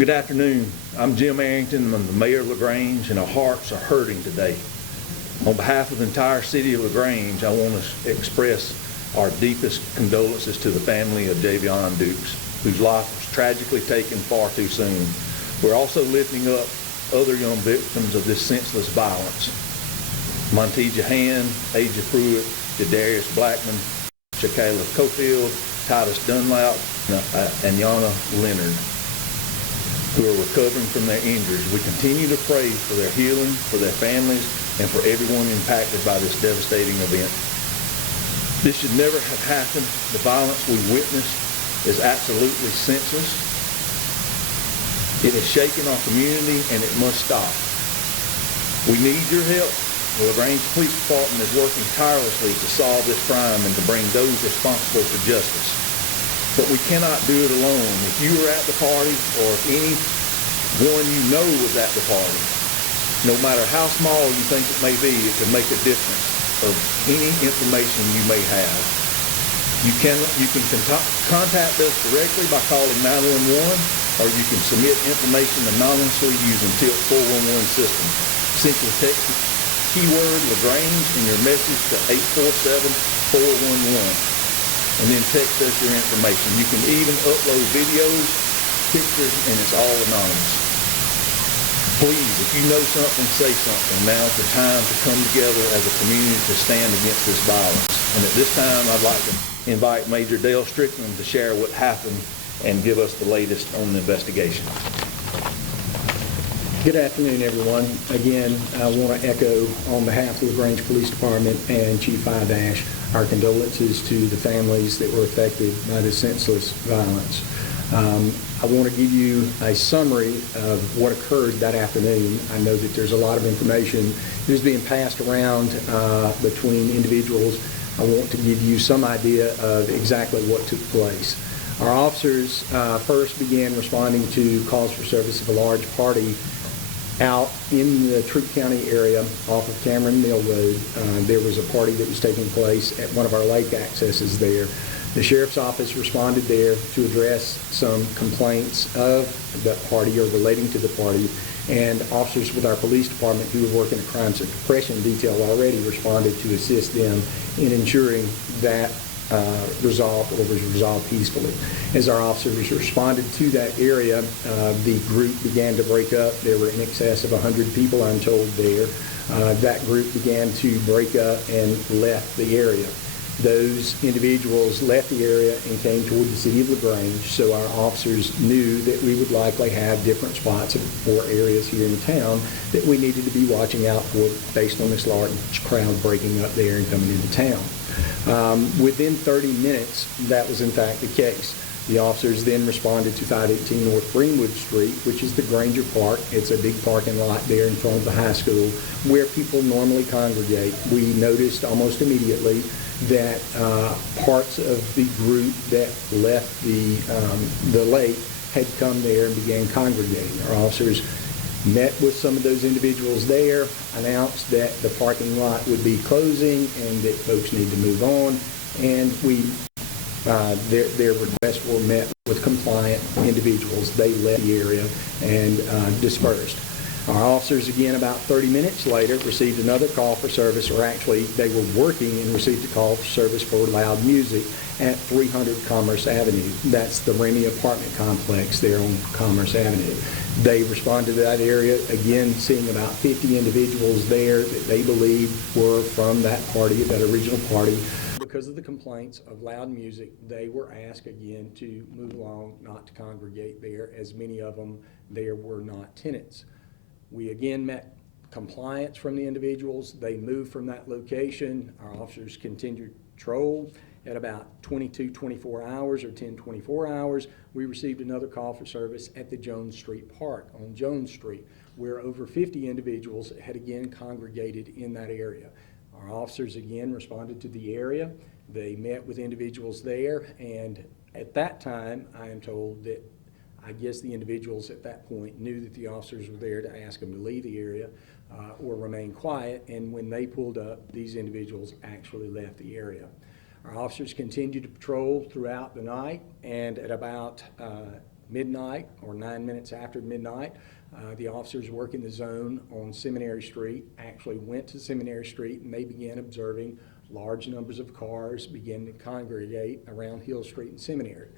Good afternoon. I'm Jim Arrington. I'm the mayor of LaGrange, and our hearts are hurting today. On behalf of the entire city of LaGrange, I want to express our deepest condolences to the family of Javion Dukes, whose life was tragically taken far too soon. We're also lifting up other young victims of this senseless violence. Montija Han, Aja Pruitt, Jadarius Blackman, Shakayla Cofield, Titus Dunlap, and Yana Leonard, who are recovering from their injuries. We continue to pray for their healing, for their families, and for everyone impacted by this devastating event. This should never have happened. The violence we witnessed is absolutely senseless. It has shaken our community, and it must stop. We need your help. The LaGrange Police Department is working tirelessly to solve this crime and to bring those responsible to justice. But we cannot do it alone. If you were at the party, or if anyone you know was at the party, no matter how small you think it may be, it can make a difference of any information you may have. You can contact us directly by calling 911, or you can submit information anonymously using TIP 411 system. Simply text the keyword LaGrange in your message to 847-411. and then text us your information. You can even upload videos, pictures, and it's all anonymous. Please, if you know something, say something. Now's the time to come together as a community to stand against this violence. And at this time, I'd like to invite Major Dale Strickland to share what happened and give us the latest on the investigation. Good afternoon, everyone. Again, I want to echo on behalf of the LaGrange Police Department and Chief Idash our condolences to the families that were affected by this senseless violence. I want to give you a summary of what occurred that afternoon. I know that there's a lot of information that is being passed around between individuals. I want to give you some idea of exactly what took place. Our officers first began responding to calls for service of a large party out in the Troup County area off of Cameron Mill Road. There was a party that was taking place at one of our lake accesses there. The Sheriff's Office responded there to address some complaints of that party or relating to the party, and officers with our police department who were working a crime suppression detail already responded to assist them in ensuring that was resolved peacefully. As our officers responded to that area, the group began to break up. There were in excess of 100 people, I'm told, there. That group began to break up and left the area. Those individuals left the area and came toward the city of LaGrange, so our officers knew that we would likely have different spots or areas here in town that we needed to be watching out for based on this large crowd breaking up there and coming into town. Within 30 minutes, that was in fact the case. The officers then responded to 518 North Greenwood Street, which is the Granger Park. It's a big parking lot there in front of the high school where people normally congregate. We noticed almost immediately that parts of the group that left the lake had come there and began congregating. Our officers met with some of those individuals there, announced that the parking lot would be closing and that folks need to move on, and their requests were met with compliant individuals. They left the area and dispersed. Our officers, again, about 30 minutes later, received another call for service, or actually they were working and received a call for service for loud music at 300 Commerce Avenue. That's the Remy apartment complex there on Commerce Avenue. They responded to that area, again, seeing about 50 individuals there that they believed were from that party, that original party. Because of the complaints of loud music, they were asked again to move along, not to congregate there, as many of them there were not tenants. We again met compliance from the individuals. They moved from that location. Our officers continued patrol. At about 24 hours or 10-24 hours, we received another call for service at the Jones Street Park on Jones Street, where over 50 individuals had again congregated in that area. Our officers again responded to the area. They met with individuals there, and at that time, I am told that I guess the individuals at that point knew that the officers were there to ask them to leave the area or remain quiet, and when they pulled up, these individuals actually left the area. Our officers continued to patrol throughout the night, and at about midnight or 9 minutes after midnight, the officers working the zone on Seminary Street actually went to Seminary Street, and they began observing large numbers of cars begin to congregate around Hill Street and Seminary.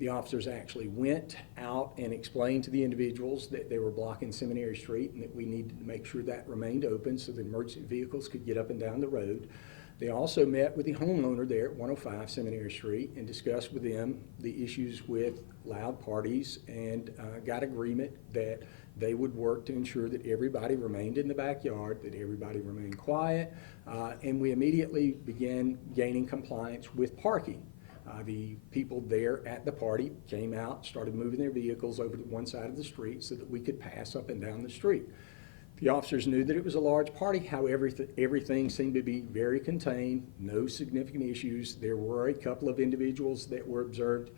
The officers actually went out and explained to the individuals that they were blocking Seminary Street and that we needed to make sure that remained open so the emergency vehicles could get up and down the road. They also met with the homeowner there at 105 Seminary Street and discussed with them the issues with loud parties, and got agreement that they would work to ensure that everybody remained in the backyard, that everybody remained quiet, and we immediately began gaining compliance with parking. The people there at the party came out, started moving their vehicles over to one side of the street so that we could pass up and down the street. The officers knew that it was a large party, however, everything seemed to be very contained, no significant issues. There were a couple of individuals that were observed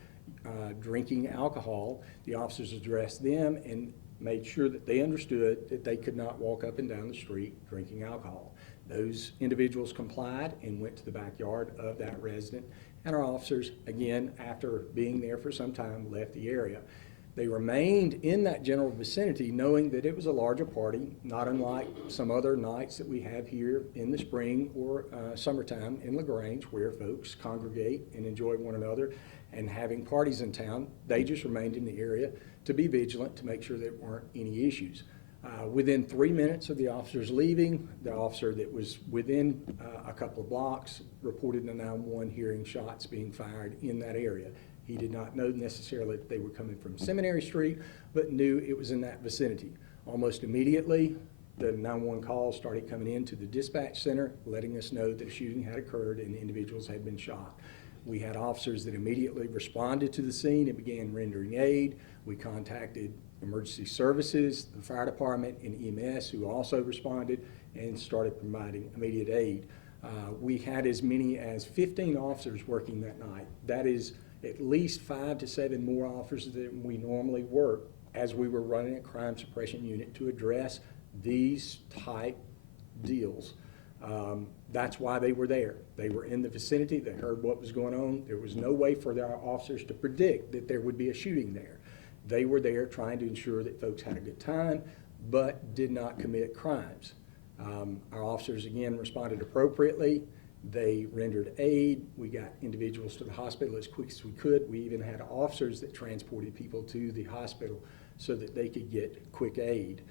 drinking alcohol. The officers addressed them and made sure that they understood that they could not walk up and down the street drinking alcohol. Those individuals complied and went to the backyard of that resident, and our officers, again, after being there for some time, left the area. They remained in that general vicinity knowing that it was a larger party, not unlike some other nights that we have here in the spring or summertime in LaGrange, where folks congregate and enjoy one another and having parties in town. They just remained in the area to be vigilant, to make sure there weren't any issues. Within 3 minutes of the officers leaving, the officer that was within a couple of blocks reported to 911 hearing shots being fired in that area. He did not know necessarily that they were coming from Seminary Street, but knew it was in that vicinity. Almost immediately, the 911 calls started coming into the dispatch center, letting us know that a shooting had occurred and individuals had been shot. We had officers that immediately responded to the scene and began rendering aid. We contacted emergency services, the fire department, and EMS, who also responded and started providing immediate aid. We had as many as 15 officers working that night. That is at least 5 to 7 more officers than we normally work, as we were running a crime suppression unit to address these type deals. That's why they were there. They were in the vicinity. They heard what was going on. There was no way for our officers to predict that there would be a shooting there. They were there trying to ensure that folks had a good time, but did not commit crimes. Our officers, again, responded appropriately. They rendered aid. We got individuals to the hospital as quick as we could. We even had officers that transported people to the hospital so that they could get quick aid.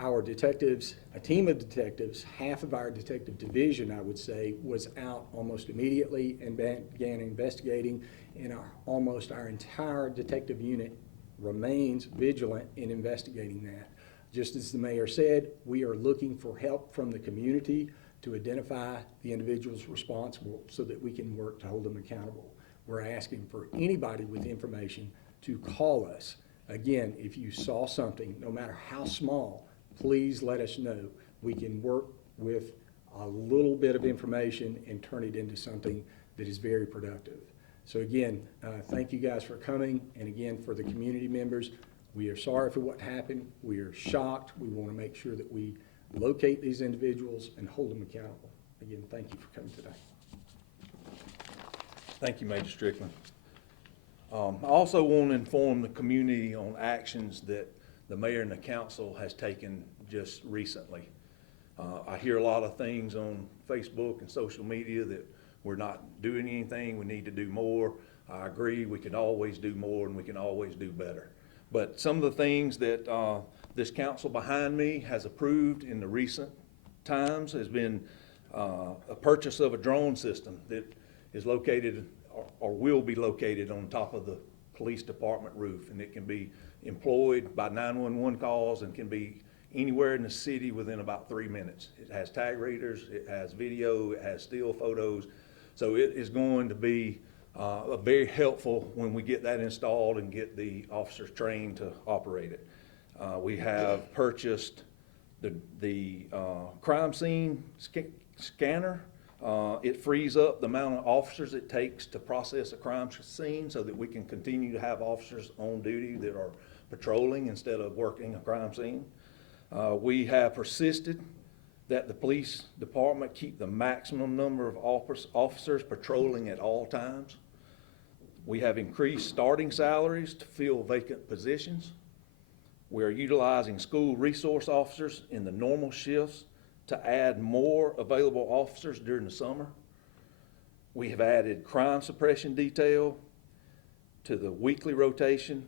Our detectives, a team of detectives, half of our detective division, I would say, was out almost immediately and began investigating, and almost our entire detective unit remains vigilant in investigating that. Just as the mayor said, we are looking for help from the community to identify the individuals responsible so that we can work to hold them accountable. We're asking for anybody with information to call us. Again, if you saw something, no matter how small, please let us know. We can work with a little bit of information and turn it into something that is very productive. So again, thank you guys for coming, and again, for the community members, we are sorry for what happened. We are shocked. We want to make sure that we locate these individuals and hold them accountable. Again, thank you for coming today. Thank you, Major Strickland. I also want to inform the community on actions that the mayor and the council has taken just recently. I hear a lot of things on Facebook and social media that we're not doing anything, we need to do more. I agree, we can always do more and we can always do better. But some of the things that this council behind me has approved in the recent times has been a purchase of a drone system that is located or will be located on top of the police department roof, and it can be employed by 911 calls and can be anywhere in the city within about 3 minutes. It has tag readers, it has video, it has still photos, so it is going to be very helpful when we get that installed and get the officers trained to operate it. We have purchased the crime scene scanner. It frees up the amount of officers it takes to process a crime scene so that we can continue to have officers on duty that are patrolling instead of working a crime scene. We have persisted that the police department keep the maximum number of officers patrolling at all times. We have increased starting salaries to fill vacant positions. We are utilizing school resource officers in the normal shifts to add more available officers during the summer. We have added crime suppression detail to the weekly rotation,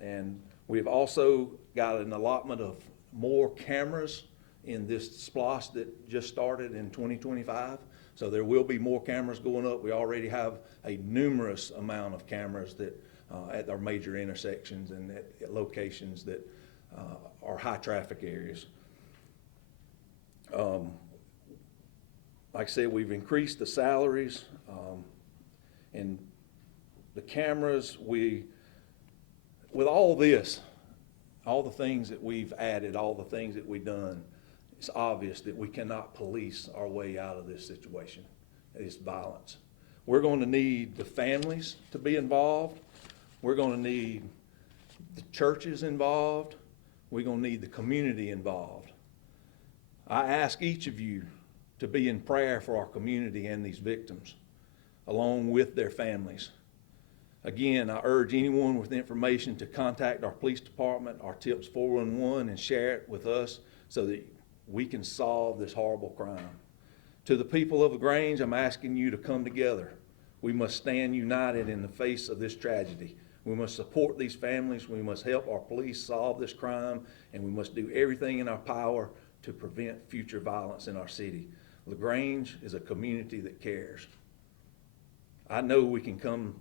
and we've also got an allotment of more cameras in this SPLOST that just started in 2025. So there will be more cameras going up. We already have a numerous amount of cameras that at our major intersections and at locations that are high traffic areas. Like I said, we've increased the salaries and the cameras. With all this, all the things that we've added, all the things that we've done, it's obvious that we cannot police our way out of this situation, this violence. We're going to need the families to be involved. We're going to need the churches involved. We're going to need the community involved. I ask each of you to be in prayer for our community and these victims, along with their families. Again, I urge anyone with information to contact our police department, our TIPS 411, and share it with us so that we can solve this horrible crime. To the people of LaGrange, I'm asking you to come together. We must stand united in the face of this tragedy. We must support these families. We must help our police solve this crime, and we must do everything in our power to prevent future violence in our city. LaGrange is a community that cares. I know we can come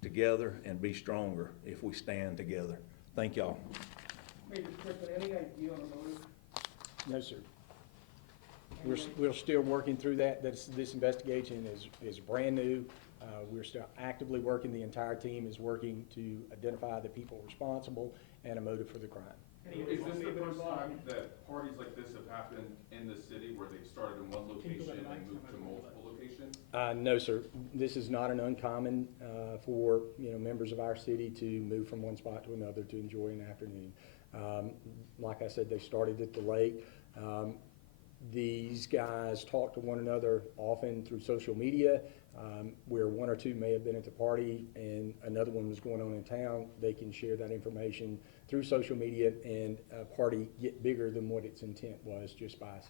together and be stronger if we stand together. Thank y'all. Major Strickland, any idea on the motive? No, sir. We're still working through that. This investigation is brand new. We're still actively working. The entire team is working to identify the people responsible and a motive for the crime. Is this the first time that parties like this have happened in the city where they've started in one location and moved to multiple locations? No, sir. This is not an uncommon for members of our city to move from one spot to another to enjoy an afternoon. Like I said, they started at the lake. These guys talk to one another often through social media, where one or two may have been at the party and another one was going on in town. They can share that information through social media, and a party get bigger than what its intent was just by,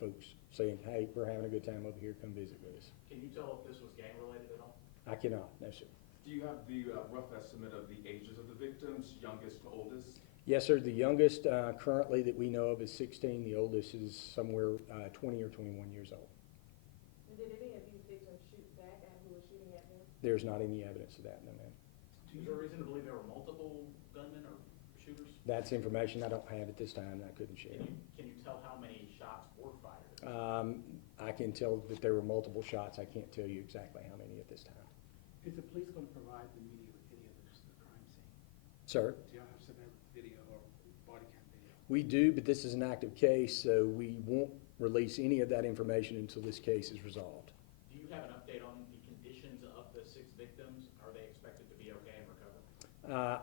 folks saying, hey, we're having a good time over here, come visit with us. Can you tell if this was gang related at all? I cannot, no, sir. Do you have the rough estimate of the ages of the victims, youngest to oldest? Yes, sir. The youngest currently that we know of is 16. The oldest is somewhere 20 or 21 years old. Did any of these victims shoot back at who was shooting at them? There's not any evidence of that, no, ma'am. Is there a reason to believe there were multiple gunmen or shooters? That's information I don't have at this time, and I couldn't share. Can you tell how many shots were fired? I can tell that there were multiple shots. I can't tell you exactly how many at this time. Is the police going to provide the media with any of the crime scene? Sir? Do y'all have some video or body cam video? We do, but this is an active case, so we won't release any of that information until this case is resolved. Do you have an update on the conditions of the 6 victims? Are they expected to be okay and recover?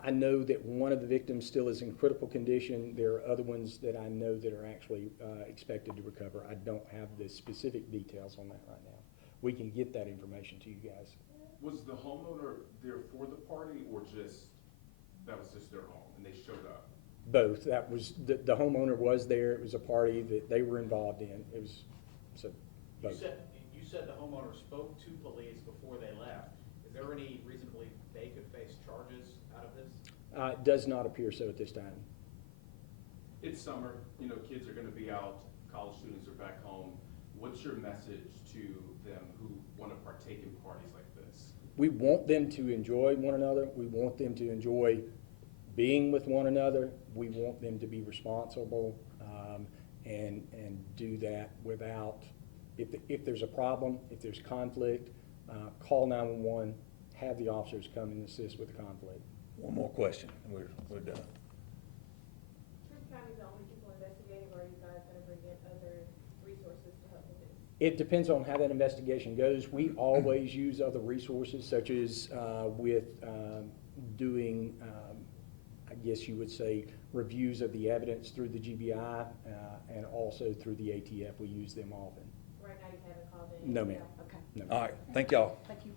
I know that one of the victims still is in critical condition. There are other ones that I know that are actually expected to recover. I don't have the specific details on that right now. We can get that information to you guys. Was the homeowner there for the party or that was just their home and they showed up? Both. That was the homeowner was there. It was a party that they were involved in. It was both. You said the homeowner spoke to police before they left. Is there any reason to believe they could face charges out of this? It does not appear so at this time. It's summer, kids are going to be out, college students are back home. What's your message to them who want to partake in parties like this? We want them to enjoy one another. We want them to enjoy being with one another. We want them to be responsible and do that without, if there's a problem, if there's conflict, call 911, have the officers come and assist with the conflict. One more question, and we're done. Truth County is the only people investigating, or are you guys going to bring in other resources to help with this? It depends on how that investigation goes. We always use other resources, such as with doing, I guess you would say, reviews of the evidence through the GBI and also through the ATF. We use them often. Right now you haven't called in? No, ma'am. Okay. No. All right, thank y'all. Thank you.